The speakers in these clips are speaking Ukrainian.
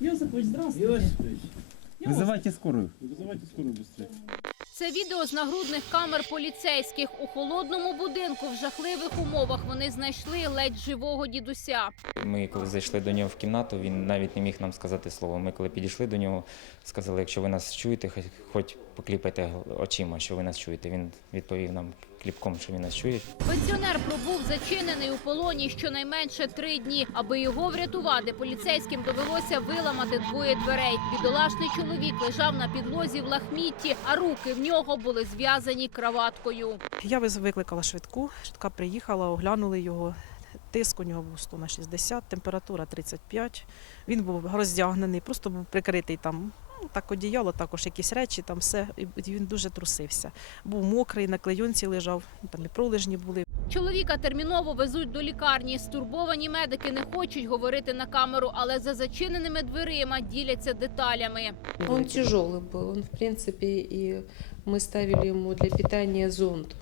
Йосипович, здравствуйте. Йосипович, Вызывайте скорую. вызывайте скорую быстрее. Це відео з нагрудних камер поліцейських. У холодному будинку в жахливих умовах вони знайшли ледь живого дідуся. Ми коли зайшли до нього в кімнату, він навіть не міг нам сказати слово. Ми коли підійшли до нього, сказали, якщо ви нас чуєте, хоч- хоч покліпайте очима, що ви нас чуєте. Він відповів нам кліпком, що він нас чує. Пенсіонер пробув зачинений у полоні щонайменше три дні. Аби його врятувати, поліцейським довелося виламати двоє дверей. Бідолашний чоловік лежав на підлозі в лахмітті, а руки в нього були зв'язані краваткою. Я викликала швидку. Швидка приїхала, оглянули його. Тиск у нього був 100 на 60, температура 35. Він був роздягнений, просто був прикритий там ну, Так одіяло, також якісь речі, там все. І він дуже трусився. Був мокрий, на клейонці лежав, там і пролежні були. Чоловіка терміново везуть до лікарні. Стурбовані медики не хочуть говорити на камеру, але за зачиненими дверима діляться деталями. Он тяжелый был. Он, в принципе, и мы ставили ему для питания зонд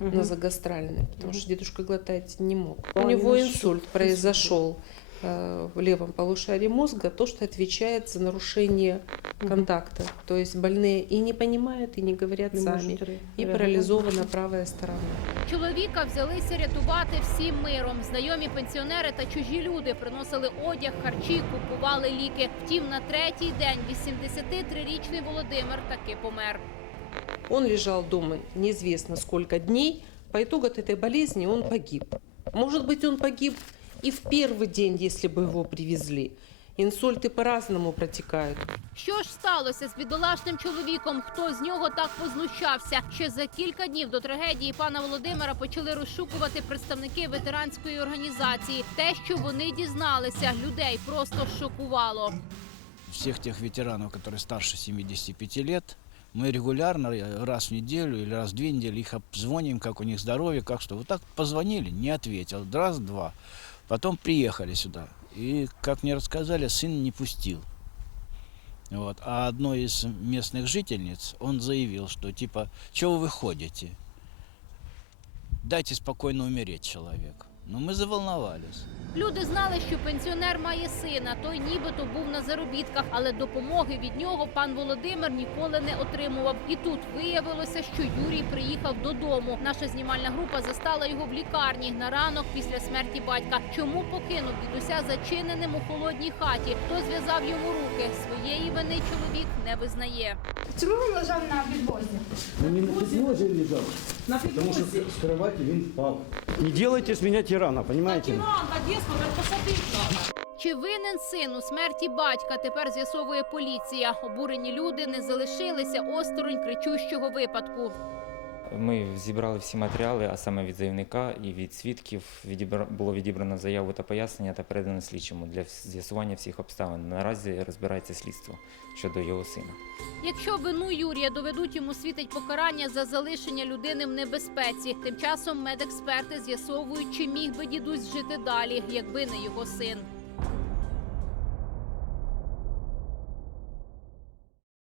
назогастральный, потому что дедушка глотать не мог. У него инсульт произошел э, в левом полушарии мозга, то, что отвечает за нарушение контакта. То есть больные и не понимают, и не говорят сами. И парализована правая сторона. Чоловіка взялися рятувати всім миром. Знайомі пенсіонери та чужі люди приносили одяг, харчі, купували ліки. Втім, на третій день 83-річний Володимир таки помер. Он лежал дома неизвестно сколько дней. По итогу от этой болезни он погиб. Может быть, он погиб и в первый день, если бы его привезли. Инсульты по-разному протекают. Що ж сталося з бідолашним чоловіком? Хто з нього так познущався? Ще за кілька днів до трагедії пана Володимира почали розшукувати представники ветеранської організації. Те, що вони дізналися, людей просто шокувало. всех тех ветеранов, которые старше 75 лет, мы регулярно, э, раз в неделю или раз в две недели их обзвоним, как у них здоровье, как что. Вот так позвонили, не ответил, раз-два. Потом приехали сюда. И, как мне рассказали, сын не пустил. Вот. А одной из местных жительниц он заявил, что типа, чего вы ходите? Дайте спокойно умереть человеку. Но мы заволновались. Люди знали, що пенсіонер має сина. Той нібито був на заробітках, але допомоги від нього пан Володимир ніколи не отримував. І тут виявилося, що Юрій приїхав додому. Наша знімальна група застала його в лікарні на ранок після смерті батька. Чому покинув дідуся зачиненим у холодній хаті? Хто зв'язав йому руки? Своєї вини чоловік не визнає. Чому він лежав на підлозі? Ну не на підлозі лежав, На тому що підлозі. з кровати він впав. Не делайте з мене тирана, розумієте? Тиран, Одесу, так посадить надо. Чи винен син у смерті батька? Тепер з'ясовує поліція. Обурені люди не залишилися осторонь кричущого випадку. Ми зібрали всі матеріали, а саме від заявника і від свідків було відібрано заяву та пояснення та передано слідчому для з'ясування всіх обставин. Наразі розбирається слідство щодо його сина. Якщо вину Юрія доведуть йому світить покарання за залишення людини в небезпеці. Тим часом медексперти з'ясовують, чи міг би дідусь жити далі, якби не його син.